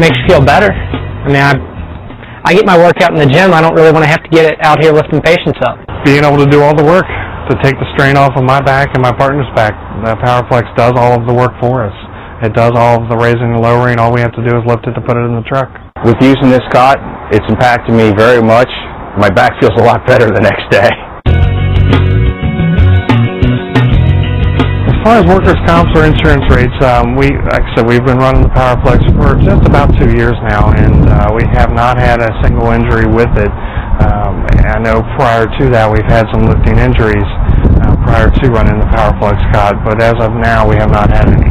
Makes you feel better. I mean, I get my workout in the gym. I don't really want to have to get it out here lifting patients up. Being able to do all the work, to take the strain off of my back and my partner's back, the POWERFlexx does all of the work for us. It does all of the raising and lowering. All we have to do is lift it to put it in the truck. With using this cot, it's impacted me very much. My back feels a lot better the next day. As far as workers' comps or insurance rates, like I said, we've been running the POWERFlexx for just about 2 years now, and we have not had a single injury with it. I know prior to that we've had some lifting injuries prior to running the POWERFlexx cot, but as of now we have not had any.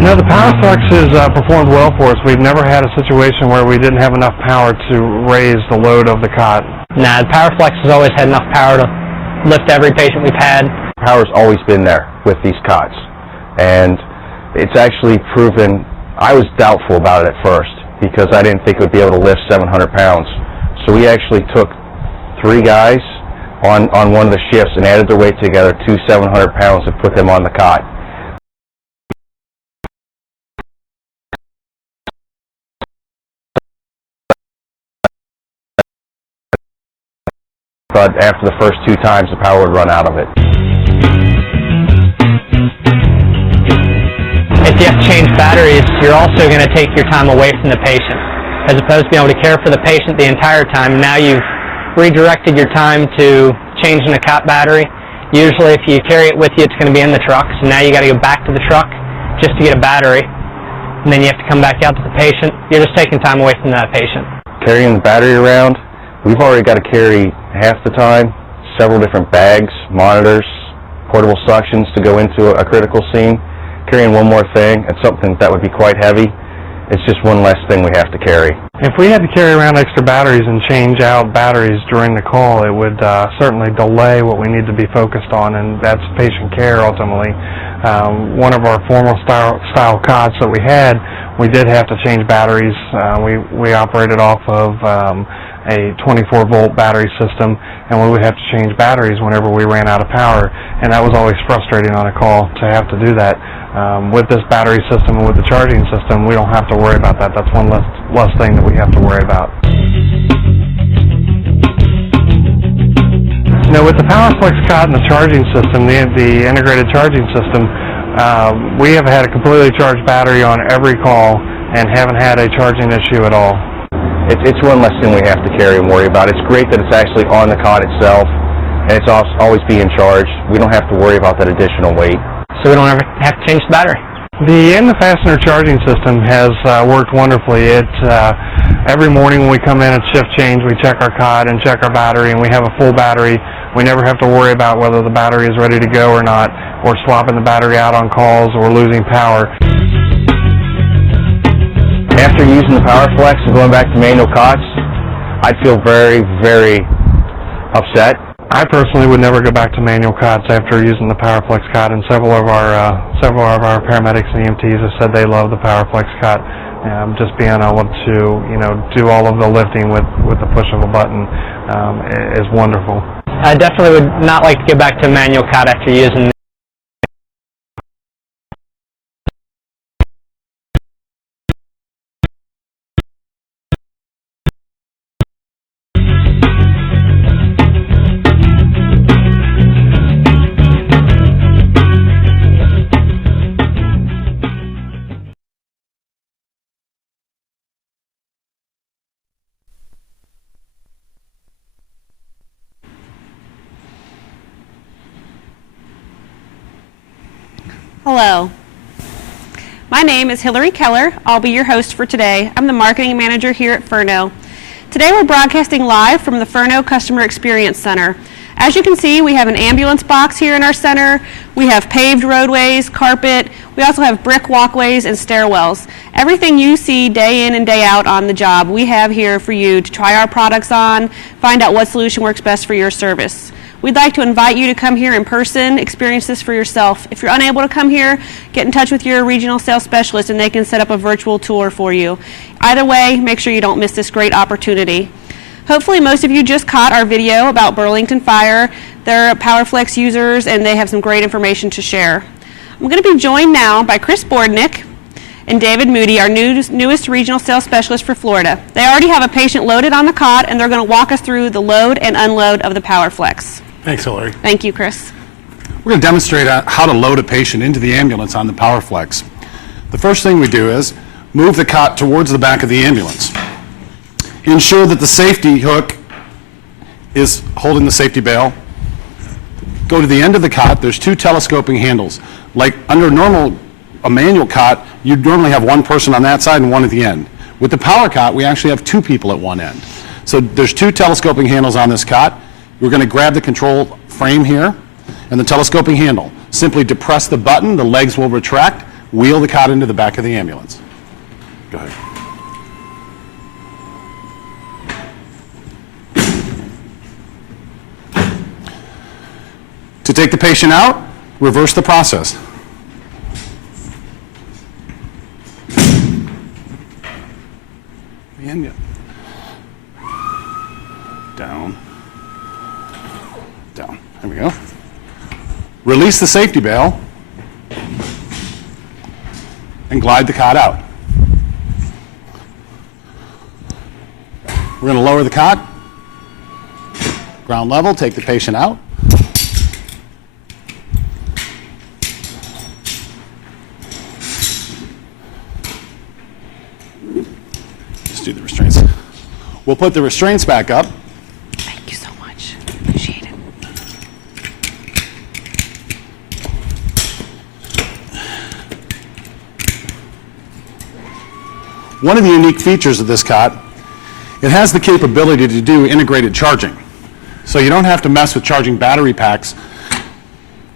No, the POWERFlexx has performed well for us. We've never had a situation where we didn't have enough power to raise the load of the cot. Nah, the POWERFlexx has always had enough power to lift every patient we've had. Power's always been there with these cots, and it's actually proven. I was doubtful about it at first because I didn't think it would be able to lift 700 pounds. So we actually took 3 guys on one of the shifts and added their weight together to 700 pounds and put them on the cot. But after the first 2 times, the power would run out of it. If you have to change batteries, you're also going to take your time away from the patient. As opposed to being able to care for the patient the entire time, now you've redirected your time to changing a cot battery. Usually if you carry it with you, it's going to be in the truck, so now you got to go back to the truck just to get a battery, and then you have to come back out to the patient. You're just taking time away from that patient. Carrying the battery around, we've already got to carry half the time several different bags, monitors, portable suctions to go into a critical scene. Carrying one more thing, and something that would be quite heavy, it's just one less thing we have to carry. If we had to carry around extra batteries and change out batteries during the call, it would certainly delay what we need to be focused on, and that's patient care ultimately. One of our formal style cots that we had, we did have to change batteries. We operated off of a 24-volt battery system, and we would have to change batteries whenever we ran out of power, and that was always frustrating on a call to have to do that. With this battery system and with the charging system, we don't have to worry about that. That's one less thing that we have to worry about. Now, with the POWERFlexx cot and the charging system, the integrated charging system, we have had a completely charged battery on every call and haven't had a charging issue at all. It's one less thing we have to carry and worry about. It's great that it's actually on the cot itself, and it's always being charged. We don't have to worry about that additional weight. So we don't ever have to change the battery. The in-the-fastener charging system has worked wonderfully. Every morning when we come in at shift change, we check our cot and check our battery, and we have a full battery. We never have to worry about whether the battery is ready to go or not, or swapping the battery out on calls or losing power. After using the POWERFlexx and going back to manual cots, I'd feel very, very upset. I personally would never go back to manual cots after using the POWERFlexx cot, and several of our paramedics and EMTs have said they love the POWERFlexx cot. Just being able to, do all of the lifting with the push of a button is wonderful. I definitely would not like to go back to a manual cot after using. Hello, my name is Hillary Keller. I'll be your host for today. I'm the marketing manager here at Ferno. Today we're broadcasting live from the Ferno Customer Experience Center. As you can see, we have an ambulance box here in our center. We have paved roadways, carpet. We also have brick walkways and stairwells. Everything you see day in and day out on the job, we have here for you to try our products on, find out what solution works best for your service. We'd like to invite you to come here in person, experience this for yourself. If you're unable to come here, get in touch with your regional sales specialist and they can set up a virtual tour for you. Either way, make sure you don't miss this great opportunity. Hopefully most of you just caught our video about Burlington Fire. They're POWERFlexx users and they have some great information to share. I'm going to be joined now by Kris Bordnick and David Moody, our newest regional sales specialist for Florida. They already have a patient loaded on the cot, and they're going to walk us through the load and unload of the POWERFlexx. Thanks, Hillary. Thank you, Kris. We're going to demonstrate how to load a patient into the ambulance on the POWERFlexx. The first thing we do is move the cot towards the back of the ambulance. Ensure that the safety hook is holding the safety bail. Go to the end of the cot. There's 2 telescoping handles. Like under a manual cot, you'd normally have one person on that side and one at the end. With the power cot, we actually have 2 people at one end. So there's 2 telescoping handles on this cot. We're going to grab the control frame here and the telescoping handle. Simply depress the button, the legs will retract, wheel the cot into the back of the ambulance. Go ahead. To take the patient out, reverse the process. And down, down. There we go. Release the safety bail and glide the cot out. We're going to lower the cot, ground level, take the patient out. Do the restraints. We'll put the restraints back up. Thank you so much. Appreciate it. One of the unique features of this cot, it has the capability to do integrated charging. So you don't have to mess with charging battery packs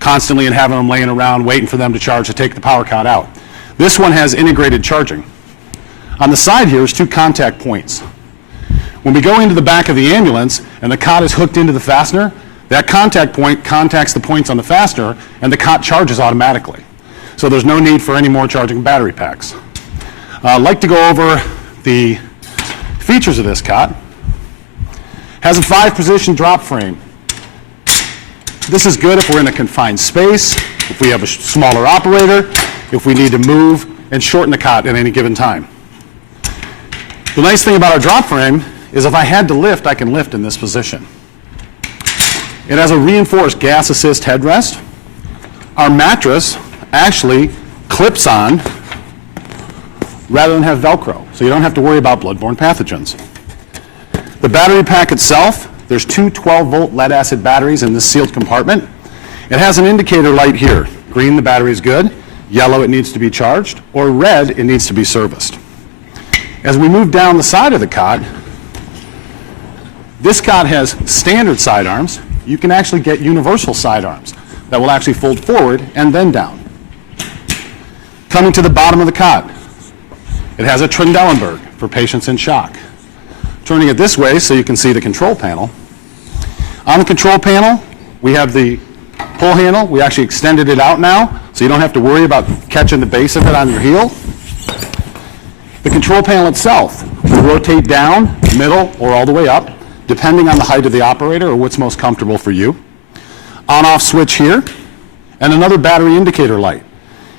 constantly and having them laying around waiting for them to charge to take the power cot out. This one has integrated charging. On the side here is 2 contact points. When we go into the back of the ambulance and the cot is hooked into the fastener, that contact point contacts the points on the fastener and the cot charges automatically. So there's no need for any more charging battery packs. I'd like to go over the features of this cot. Has a 5-position drop frame. This is good if we're in a confined space, if we have a smaller operator, if we need to move and shorten the cot at any given time. The nice thing about our drop frame is if I had to lift, I can lift in this position. It has a reinforced gas assist headrest. Our mattress actually clips on rather than have Velcro, so you don't have to worry about bloodborne pathogens. The battery pack itself, there's 2 12-volt lead-acid batteries in this sealed compartment. It has an indicator light here. Green, the battery is good. Yellow, it needs to be charged. Or red, it needs to be serviced. As we move down the side of the cot, this cot has standard side arms. You can actually get universal side arms that will actually fold forward and then down. Coming to the bottom of the cot, it has a Trendelenburg for patients in shock. Turning it this way so you can see the control panel. On the control panel, we have the pull handle. We actually extended it out now, so you don't have to worry about catching the base of it on your heel. The control panel itself will rotate down, middle, or all the way up, depending on the height of the operator or what's most comfortable for you. On-off switch here, and another battery indicator light.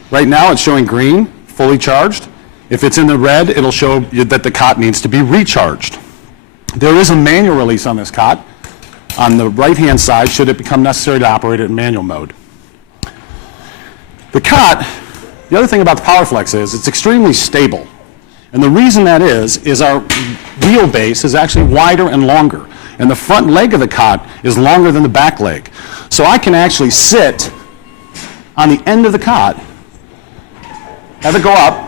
Right now it's showing green, fully charged. If it's in the red, it'll show you that the cot needs to be recharged. There is a manual release on this cot on the right-hand side should it become necessary to operate it in manual mode. The cot, the other thing about the POWERFlexx is it's extremely stable. And the reason that is our wheelbase is actually wider and longer. And the front leg of the cot is longer than the back leg. So I can actually sit on the end of the cot, have it go up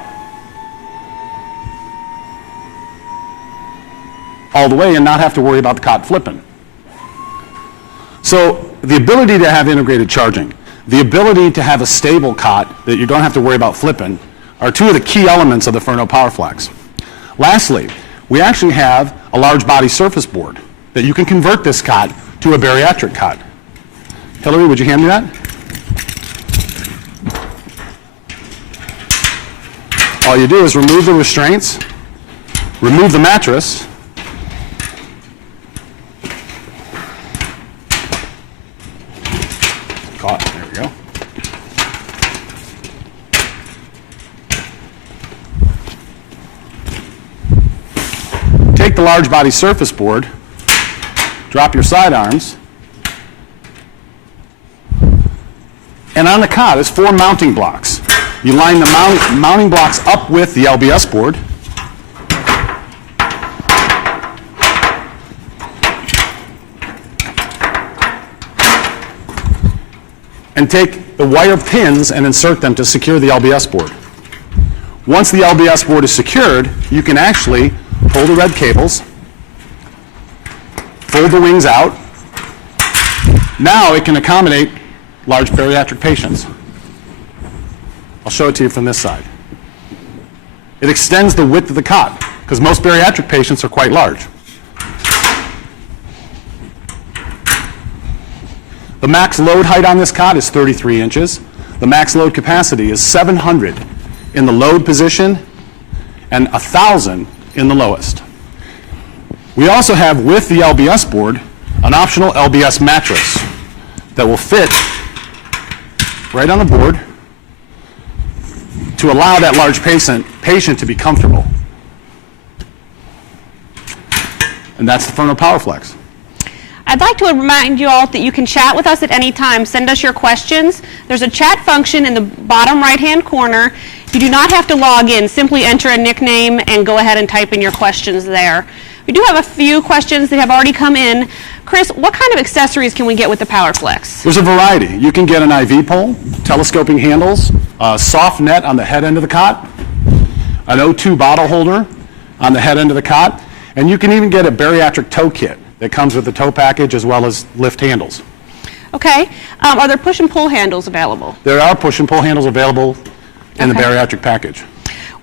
all the way and not have to worry about the cot flipping. So the ability to have integrated charging, the ability to have a stable cot that you don't have to worry about flipping are 2 of the key elements of the Ferno POWERFlexx. Lastly, we actually have a large body surface board that you can convert this cot to a bariatric cot. Hillary, would you hand me that? All you do is remove the restraints, remove the mattress, there we go. the large body surface board, drop your sidearms, and on the cot is 4 mounting blocks. You line the mounting blocks up with the LBS board. And take the wire pins and insert them to secure the LBS board. Once the LBS board is secured, you can actually pull the red cables, fold the wings out. Now it can accommodate large bariatric patients. I'll show it to you from this side. It extends the width of the cot, because most bariatric patients are quite large. The max load height on this cot is 33 inches. The max load capacity is 700 in the load position and 1,000 in the lowest. We also have, with the LBS board, an optional LBS mattress that will fit right on the board to allow that large patient to be comfortable. And that's the Ferno POWERFlexx. I'd like to remind you all that you can chat with us at any time. Send us your questions. There's a chat function in the bottom right-hand corner. You do not have to log in. Simply enter a nickname and go ahead and type in your questions there. We do have a few questions that have already come in. Kris, what kind of accessories can we get with the POWERFlexx? There's a variety. You can get an IV pole, telescoping handles, a soft net on the head end of the cot, an O2 bottle holder on the head end of the cot, and you can even get a bariatric tow kit that comes with the tow package as well as lift handles. Okay. Are there push and pull handles available? There are push and pull handles available in the bariatric package.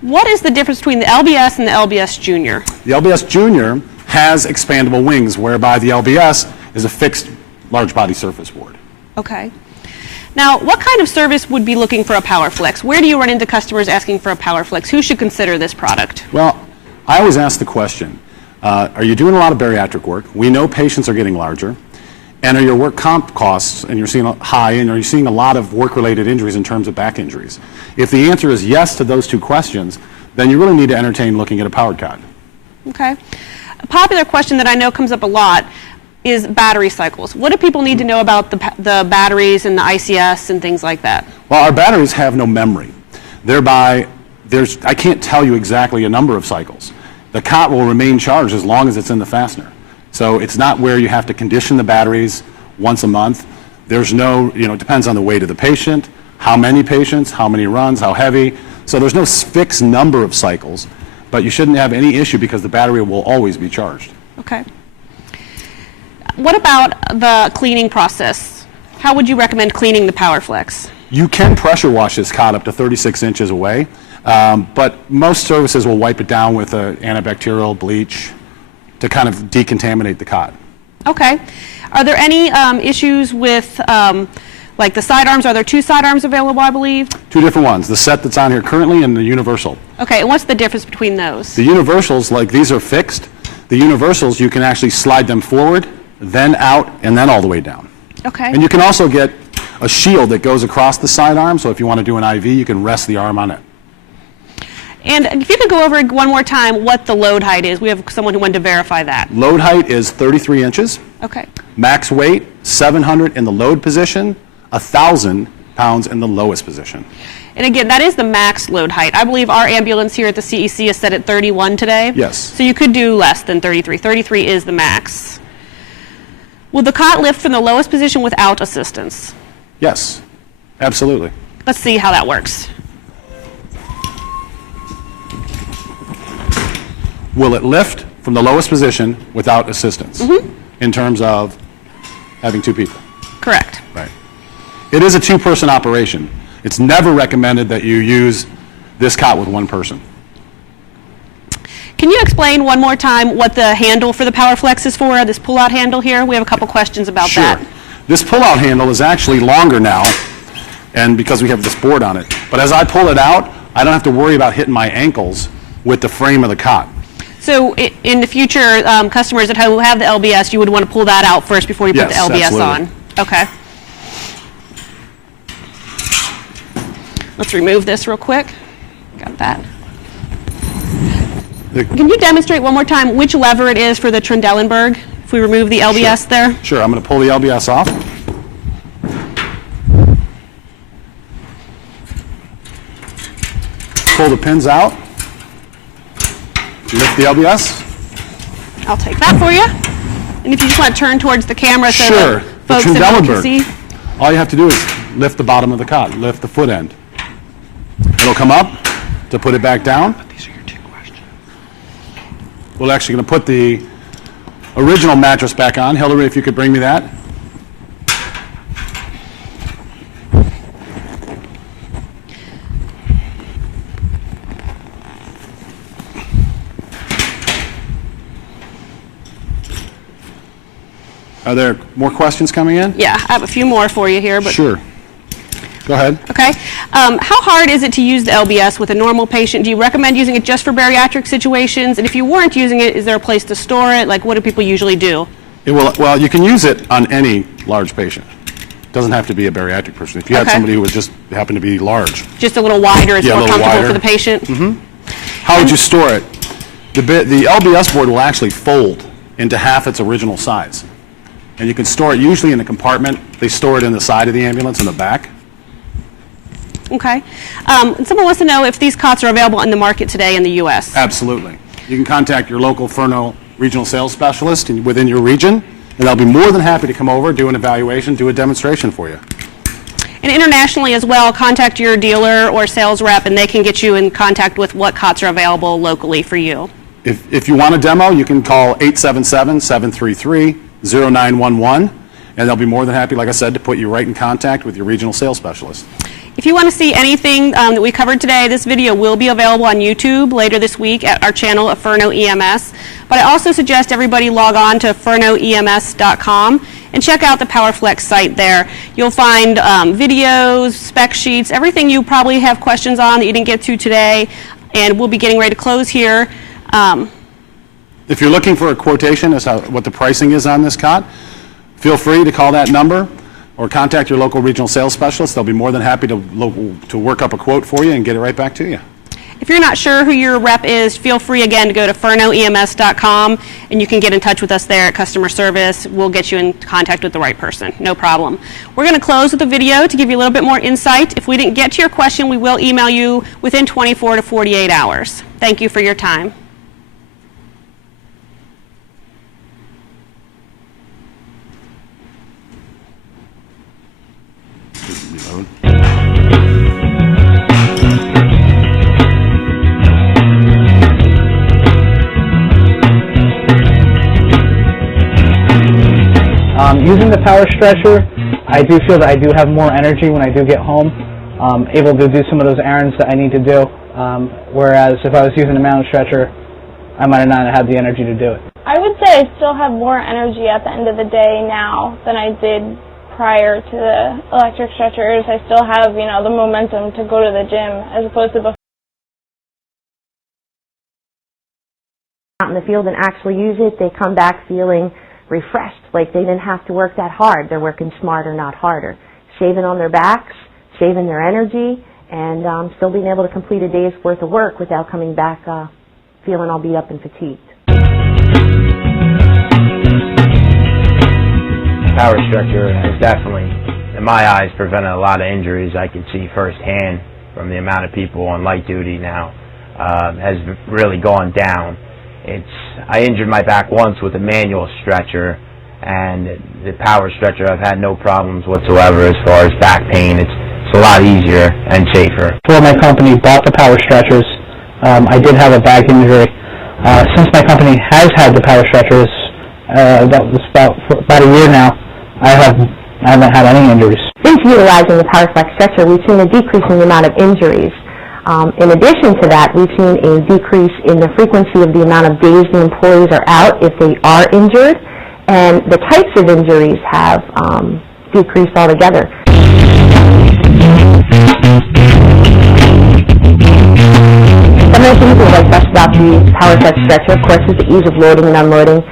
What is the difference between the LBS and the LBS Jr? The LBS Jr. has expandable wings, whereby the LBS is a fixed large body surface board. Okay. Now, what kind of service would be looking for a POWERFlexx? Where do you run into customers asking for a POWERFlexx? Who should consider this product? Well, I always ask the question, are you doing a lot of bariatric work? We know patients are getting larger. And are your work comp costs, and you're seeing high, and are you seeing a lot of work-related injuries in terms of back injuries? If the answer is yes to those two questions, then you really need to entertain looking at a powered cot. Okay. A popular question that I know comes up a lot is battery cycles. What do people need to know about the batteries and the ICS and things like that? Well, our batteries have no memory. Thereby, I can't tell you exactly a number of cycles. The cot will remain charged as long as it's in the fastener. So it's not where you have to condition the batteries once a month. There's no, it depends on the weight of the patient, how many patients, how many runs, how heavy. So there's no fixed number of cycles, but you shouldn't have any issue because the battery will always be charged. Okay. What about the cleaning process? How would you recommend cleaning the POWERFlexx? You can pressure wash this cot up to 36 inches away, but most services will wipe it down with an antibacterial bleach to kind of decontaminate the cot. Okay. Are there any issues with like the sidearms? Are there two sidearms available, I believe? Two different ones, the set that's on here currently and the universal. Okay, and what's the difference between those? The universals, like these are fixed. The universals, you can actually slide them forward, then out, and then all the way down. Okay. And you can also get a shield that goes across the sidearm, so if you want to do an IV, you can rest the arm on it. And if you could go over one more time what the load height is. We have someone who wanted to verify that. Load height is 33 inches. Okay. Max weight, 700 in the load position, 1,000 pounds in the lowest position. And again, that is the max load height. I believe our ambulance here at the CEC is set at 31 today. Yes. So you could do less than 33. 33 is the max. Will the cot lift from the lowest position without assistance? Yes, absolutely. Let's see how that works. Will it lift from the lowest position without assistance in terms of having two people? Correct. Right. It is a two-person operation. It's never recommended that you use this cot with one person. Can you explain one more time what the handle for the POWERFlexx is for, this pull-out handle here? We have a couple questions about that. Sure. This pull-out handle is actually longer now, and because we have this board on it. But as I pull it out, I don't have to worry about hitting my ankles with the frame of the cot. So in the future, customers at home who have the LBS, you would want to pull that out first before you put the LBS absolutely. on. Okay. Let's remove this real quick. Got that. Can you demonstrate one more time which lever it is for the Trendelenburg, if we remove the LBS there? Sure, I'm going to pull the LBS off. Pull the pins out. Lift the LBS. I'll take that for you. And if you just want to turn towards the camera so Sure. that folks at home can see. All you have to do is lift the bottom of the cot, lift the foot end. It'll come up to put it back down. These are your 2 questions. We're actually going to put the original mattress back on. Hillary, if you could bring me that. Are there more questions coming in? Yeah, I have a few more for you here. But Sure. Go ahead. Okay. How hard is it to use the LBS with a normal patient? Do you recommend using it just for bariatric situations? And if you weren't using it, is there a place to store it? Like, what do people usually do? Well, you can use it on any large patient. It doesn't have to be a bariatric person. If you had Okay. somebody who was just happened to be large. Just a little wider, it's Yeah, a more little comfortable wider. for the patient? How would you store it? The LBS board will actually fold into half its original size. And you can store it usually in a compartment. They store it in the side of the ambulance in the back. Okay. And someone wants to know if these cots are available in the market today in the U.S. Absolutely. You can contact your local Ferno regional sales specialist within your region, and they'll be more than happy to come over, do an evaluation, do a demonstration for you. And internationally as well, contact your dealer or sales rep, and they can get you in contact with what cots are available locally for you. If you want a demo, you can call 877-733-0911, and they'll be more than happy, like I said, to put you right in contact with your regional sales specialist. If you want to see anything that we covered today, this video will be available on YouTube later this week at our channel at Ferno EMS. But I also suggest everybody log on to fernoems.com and check out the POWERFlexx site there. You'll find videos, spec sheets, everything you probably have questions on that you didn't get to today, and we'll be getting ready to close here. If you're looking for a quotation as to what the pricing is on this cot, feel free to call that number or contact your local regional sales specialist. They'll be more than happy to work up a quote for you and get it right back to you. If you're not sure who your rep is, feel free again to go to fernoems.com and you can get in touch with us there at customer service. We'll get you in contact with the right person, no problem. We're going to close with a video to give you a little bit more insight. If we didn't get to your question, we will email you within 24 to 48 hours. Thank you for your time. Reload. Using the power stretcher, I do feel that I do have more energy when I do get home, able to do some of those errands that I need to do, whereas if I was using a manual stretcher, I might have not had the energy to do it. I would say I still have more energy at the end of the day now than I did prior to the electric stretchers. I still have, the momentum to go to the gym as opposed to before. Out in the field and actually use it, they come back feeling refreshed, like they didn't have to work that hard. They're working smarter, not harder. Shaving on their backs, saving their energy, and still being able to complete a day's worth of work without coming back feeling all beat up and fatigued. Power stretcher has definitely, in my eyes, prevented a lot of injuries. I can see firsthand from the amount of people on light duty now has really gone down. I injured my back once with a manual stretcher, and the power stretcher I've had no problems whatsoever as far as back pain. It's a lot easier and safer. Before my company bought the power stretchers, I did have a back injury. Since my company has had the power stretchers, that was about a year now, I haven't had any injuries. Since utilizing the POWERFlexx stretcher, we've seen a decrease in the amount of injuries. In addition to that, we've seen a decrease in the frequency of the amount of days the employees are out if they are injured, and the types of injuries have decreased altogether. Some of the things we like best about the POWERFlexx stretcher, of course, is the ease of loading and unloading,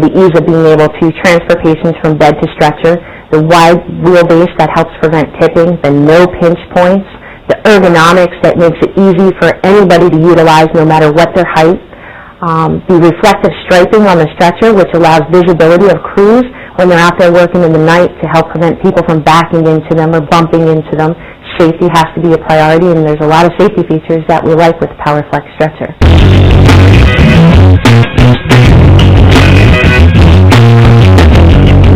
the ease of being able to transfer patients from bed to stretcher, the wide wheelbase that helps prevent tipping, the no pinch points, the ergonomics that makes it easy for anybody to utilize no matter what their height. The reflective striping on the stretcher, which allows visibility of crews when they're out there working in the night to help prevent people from backing into them or bumping into them. Safety has to be a priority, and there's a lot of safety features that we like with the POWERFlexx stretcher.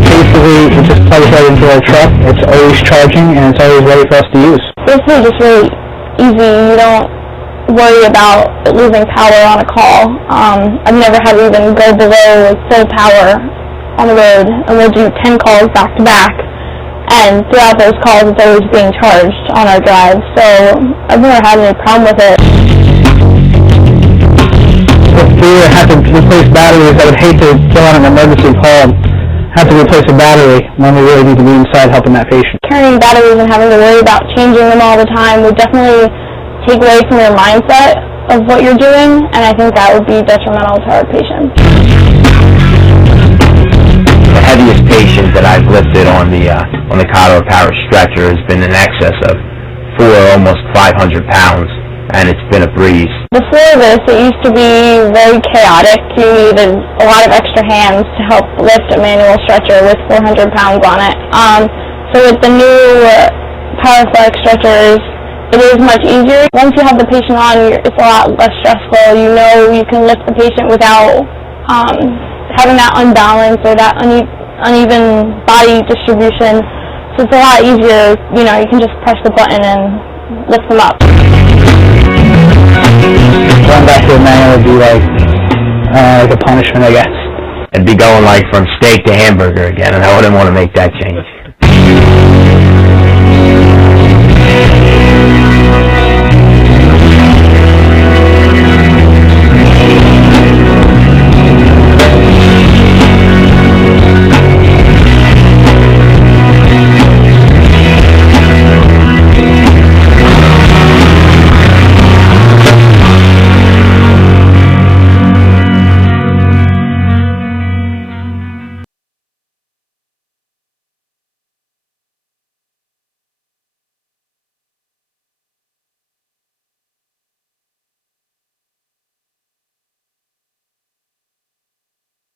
Basically, it just plugs right into our truck. It's always charging, and it's always ready for us to use. Basically, just really easy. You don't worry about losing power on a call. I've never had to even go below full power on the road, and we'll do 10 calls back to back. And throughout those calls, it's always being charged on our drive, so I've never had any problem with it. If we had to replace batteries, I would hate to go on an emergency call, have to replace a battery when we really need to be inside helping that patient. Carrying batteries and having to worry about changing them all the time would definitely take away from your mindset of what you're doing, and I think that would be detrimental to our patients. The heaviest patient that I've lifted on the cot or power stretcher has been in excess of almost 500 pounds, and it's been a breeze. Before this, it used to be very chaotic. You needed a lot of extra hands to help lift a manual stretcher with 400 pounds on it. So with the new POWERFlexx stretchers, it is much easier. Once you have the patient on, it's a lot less stressful. You know you can lift the patient without having that unbalance or that uneven body distribution. So it's a lot easier. You know, you can just press the button and lift them up. Going back to the manual would be like a punishment, I guess. It'd be going like from steak to hamburger again, and I wouldn't want to make that change.